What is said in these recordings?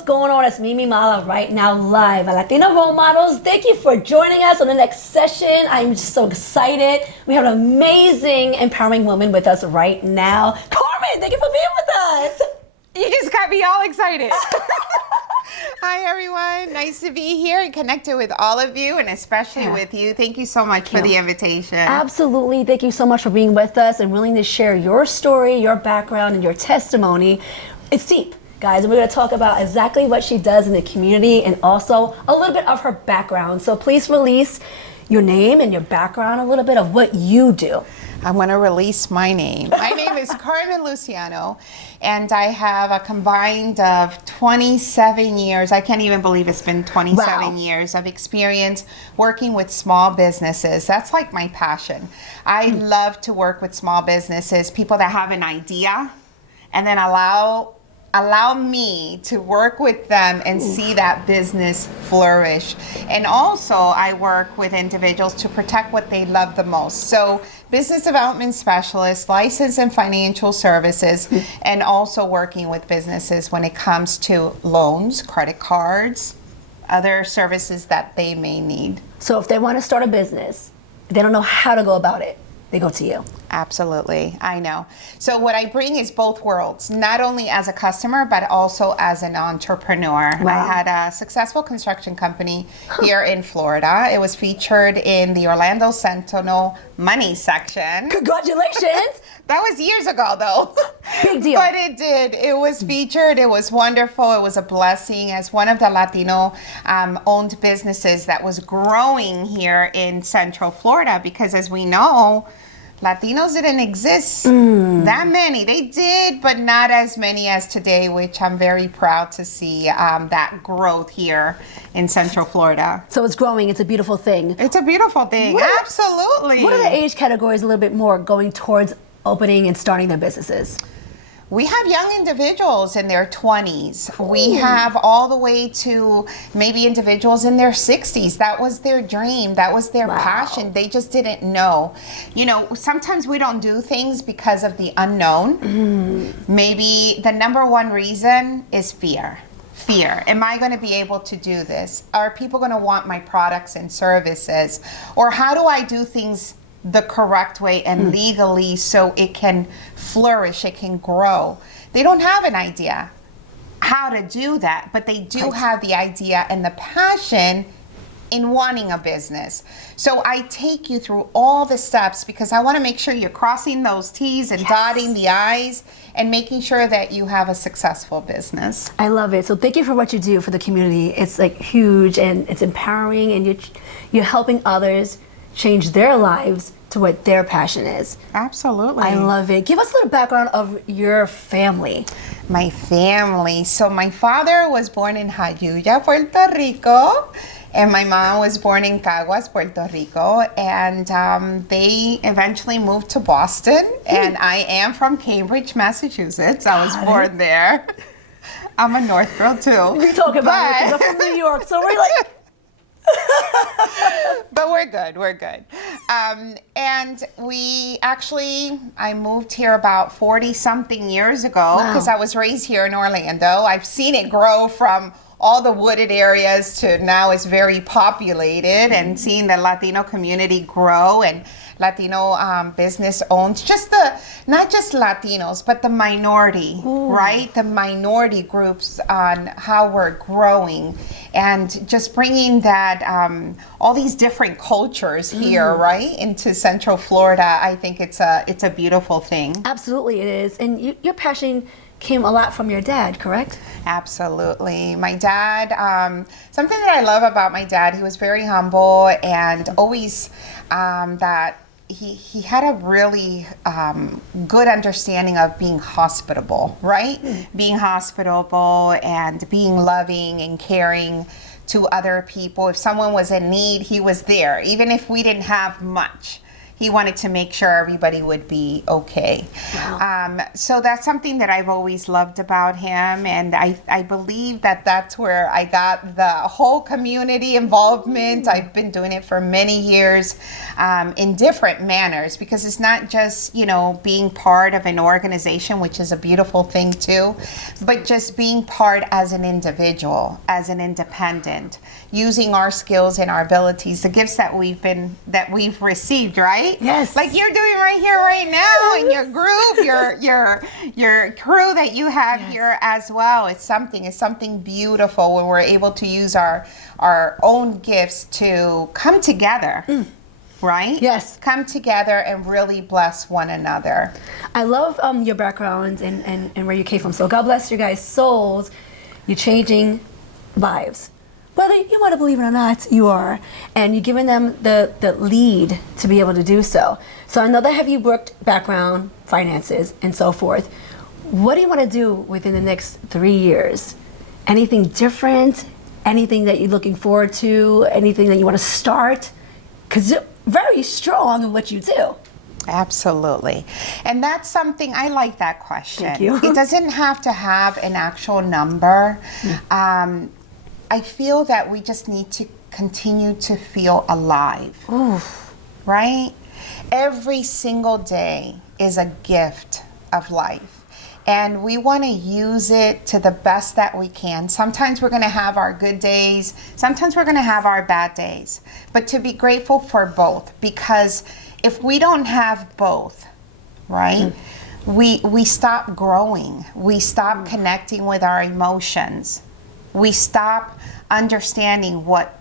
what's going on? It's Mimi Mala right now live at Latina Role Models. Thank you for joining us on the next session. I'm just so excited. We have an amazing, empowering woman with us right now. Carmen, thank you for being with us. You just got me all excited. Hi, everyone. Nice to be here and connected with all of you, and especially with you. Thank you so much for the invitation. Absolutely. Thank you so much for being with us and willing to share your story, your background, and your testimony. It's deep, guys, and we're going to talk about exactly what she does in the community and also a little bit of her background. So please release your name and your background, a little bit of what you do. I'm going to release my name. My name is Carmen Luciano, and I have a combined of 27 years. I can't even believe it's been 27 years of experience working with small businesses. That's like my passion. I love to work with small businesses, people that have an idea, and then allow me to work with them and see that business flourish. And also I work with individuals to protect what they love the most. So business development specialist, license and financial services, and also working with businesses when it comes to loans, credit cards, other services that they may need. So if they want to start a business, they don't know how to go about it, they go to you. Absolutely, I know. So what I bring is both worlds, not only as a customer, but also as an entrepreneur. Wow. I had a successful construction company here in Florida. It was featured in the Orlando Sentinel Money section. Congratulations! That was years ago, though. Big deal. But it did. It was featured. It was wonderful. It was a blessing as one of the Latino owned businesses that was growing here in Central Florida, because as we know, Latinos didn't exist that many. They did, but not as many as today, which I'm very proud to see that growth here in Central Florida. So it's growing. It's a beautiful thing. It's a beautiful thing. Absolutely. What are the age categories a little bit more going towards opening and starting their businesses? We have young individuals in their 20s. We have all the way to maybe individuals in their 60s. That was their dream. That was their passion. They just didn't know. You know, sometimes we don't do things because of the unknown. Maybe the number one reason is fear. Fear. Am I going to be able to do this? Are people going to want my products and services? Or how do I do things the correct way and legally so it can flourish, it can grow? They don't have an idea how to do that, but they do have the idea and the passion in wanting a business. So I take you through all the steps because I want to make sure you're crossing those T's and dotting the I's and making sure that you have a successful business. I love it. So thank you for what you do for the community. It's like huge and it's empowering, and you're helping others change their lives to what their passion is. Absolutely. I love it. Give us a little background of your family. My family. So my father was born in Jayuya, Puerto Rico, and my mom was born in Caguas, Puerto Rico, and they eventually moved to Boston, and I am from Cambridge, Massachusetts. I was born there. I'm a North girl too. We talk about it 'cause I'm from New York, so we're like... But we're good. And I moved here about 40 something years ago because I was raised here in Orlando. I've seen it grow from all the wooded areas to now it's very populated, and seeing the Latino community grow and Latino business owned, not just Latinos, but the minority, right? The minority groups on how we're growing and just bringing that, all these different cultures here, right, into Central Florida. I think it's a beautiful thing. Absolutely it is. And your passion came a lot from your dad, correct? Absolutely. My dad, something that I love about my dad, he was very humble and always that he had a really good understanding of being hospitable, right? Being hospitable and being loving and caring to other people. If someone was in need, he was there. Even if we didn't have much, He wanted to make sure everybody would be okay. Wow. So that's something that I've always loved about him. And I believe that that's where I got the whole community involvement. I've been doing it for many years in different manners, because it's not just, being part of an organization, which is a beautiful thing too, but just being part as an individual, as an independent, using our skills and our abilities, the gifts that we've received, right? Yes. Like you're doing right here, right now, in your group, your crew that you have here as well. It's something beautiful when we're able to use our own gifts to come together. Right? Yes. Come together and really bless one another. I love your background and where you came from. So God bless your guys' souls. You're changing lives. Whether you want to believe it or not, you are. And you're giving them the lead to be able to do so. So I know that have you worked background, finances, and so forth. What do you want to do within the next 3 years? Anything different? Anything that you're looking forward to? Anything that you want to start? Because you're very strong in what you do. Absolutely. And that's something, I like that question. Thank you. It doesn't have to have an actual number. I feel that we just need to continue to feel alive. Oof. Right? Every single day is a gift of life. And we want to use it to the best that we can. Sometimes we're going to have our good days. Sometimes we're going to have our bad days. But to be grateful for both. Because if we don't have both, right, we stop growing. We stop connecting with our emotions. We stop understanding what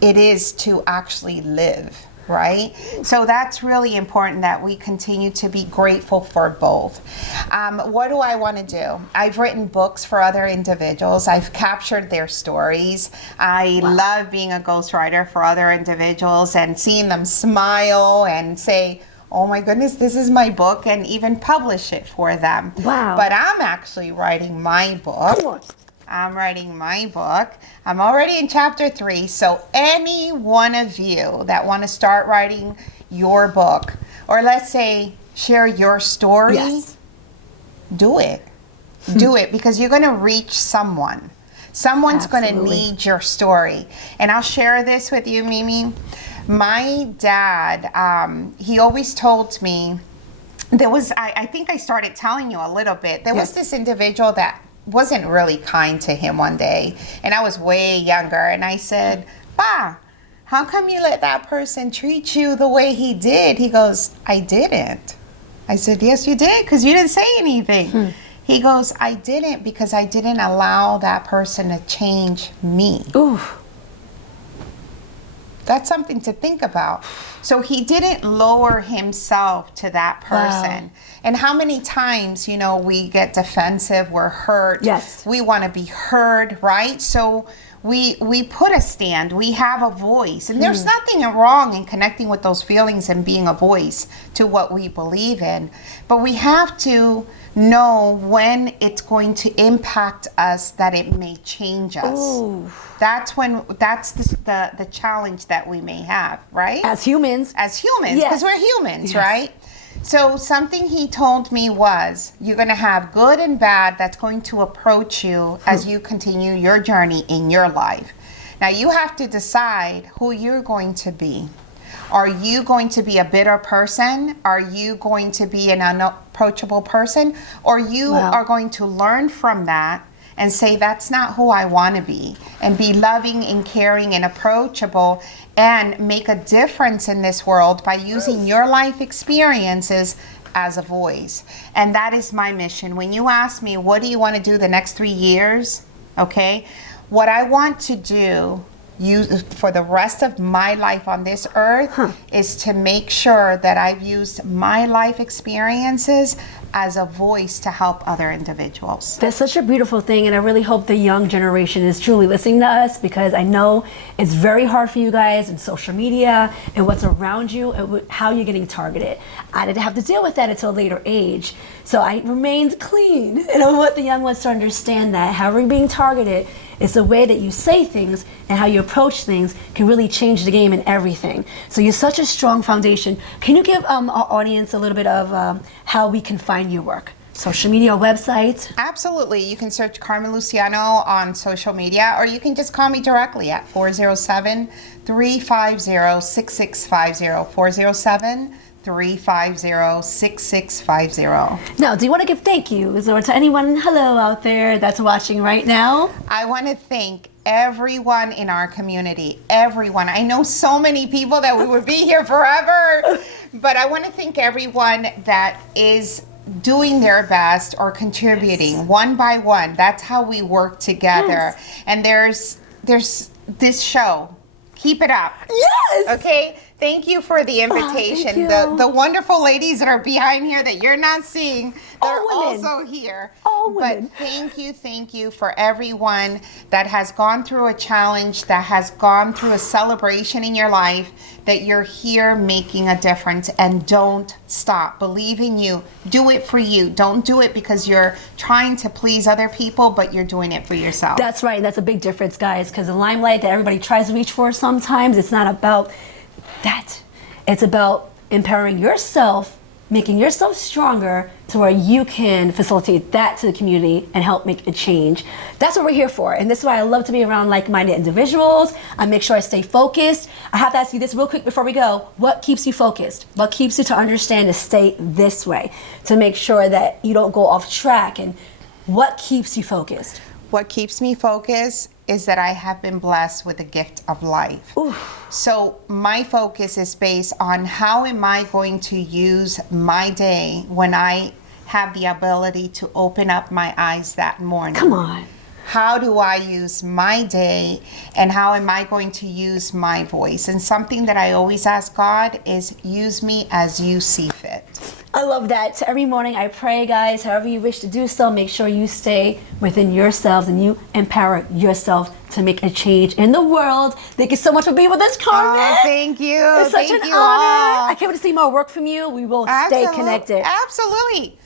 it is to actually live, right? So that's really important that we continue to be grateful for both. What do I want to do? I've written books for other individuals. I've captured their stories. I love being a ghostwriter for other individuals and seeing them smile and say, oh my goodness, this is my book, and even publish it for them. Wow. But I'm actually writing my book. Come on. I'm writing my book. I'm already in chapter 3. So any one of you that want to start writing your book, or let's say share your story, do it. Do it, because you're going to reach someone. Someone's going to need your story. And I'll share this with you, Mimi. My dad, he always told me, I think I started telling you a little bit. There was this individual that wasn't really kind to him one day, and I was way younger, and I said, "Pa, how come you let that person treat you the way he did?" He goes, "I didn't." I said, "Yes, you did, because you didn't say anything." He goes, "I didn't because I didn't allow that person to change me." Ooh. That's something to think about. So he didn't lower himself to that person. Wow. And how many times, we get defensive, we're hurt. Yes. We want to be heard, right? So we put a stand, we have a voice. And there's nothing wrong in connecting with those feelings and being a voice to what we believe in. But we have to know when it's going to impact us, that it may change us. Ooh. That's the challenge that we may have, right? As humans, because we're humans, right? So something he told me was, you're going to have good and bad that's going to approach you as you continue your journey in your life. Now you have to decide who you're going to be. Are you going to be a bitter person? Are you going to be an unapproachable person? Or you are going to learn from that and say, that's not who I want to be, and be loving and caring and approachable and make a difference in this world by using your life experiences as a voice. And that is my mission. When you ask me, what do you want to do the next 3 years? Okay, what I want to do for the rest of my life on this earth is to make sure that I've used my life experiences as a voice to help other individuals. That's such a beautiful thing, and I really hope the young generation is truly listening to us, because I know it's very hard for you guys in social media and what's around you and how you're getting targeted. I didn't have to deal with that until a later age, so I remained clean, and I want the young ones to understand that how we're being targeted It's the way that you say things and how you approach things can really change the game in everything. So you're such a strong foundation. Can you give our audience a little bit of how we can find your work? Social media, websites? Absolutely. You can search Carmen Luciano on social media, or you can just call me directly at 407-350-6650. 407-350-6650. Now, do you want to give thank yous or to anyone hello out there that's watching right now? I want to thank everyone in our community, everyone. I know so many people that we would be here forever, but I want to thank everyone that is doing their best or contributing one by one. That's how we work together. Yes. And there's this show. Keep it up. Yes. Okay. Thank you for the invitation. Thank you. The wonderful ladies that are behind here that you're not seeing, they're All women. also here. All women. But thank you for everyone that has gone through a challenge, that has gone through a celebration in your life, that you're here making a difference, and don't stop. Believe in you. Do it for you. Don't do it because you're trying to please other people, but you're doing it for yourself. That's right. That's a big difference, guys, because the limelight that everybody tries to reach for sometimes, it's not about that. It's about empowering yourself, making yourself stronger to where you can facilitate that to the community and help make a change. That's what we're here for. And this is why I love to be around like-minded individuals. I make sure I stay focused. I have to ask you this real quick before we go. What keeps you focused? What keeps you to understand to stay this way? To make sure that you don't go off track. And what keeps you focused? What keeps me focused is that I have been blessed with the gift of life. Ooh. So my focus is based on how am I going to use my day when I have the ability to open up my eyes that morning. Come on. How do I use my day, and how am I going to use my voice? And something that I always ask God is, use me as you see fit. I love that. So every morning I pray, guys, however you wish to do so, make sure you stay within yourselves and you empower yourself to make a change in the world. Thank you so much for being with us, Carmen. Oh, thank you. It's such Thank an you honor. all. I can't wait to see more work from you. We will stay connected. Absolutely.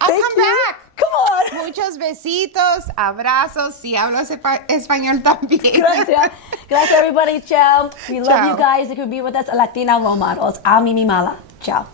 I'll Thank come you. back. Come on. Muchos besitos, abrazos, si hablas español también. Gracias. Gracias, everybody. Ciao. We love Ciao. you guys. You can be with us, Latina Role Models. I'm Mimi Mala. Ciao.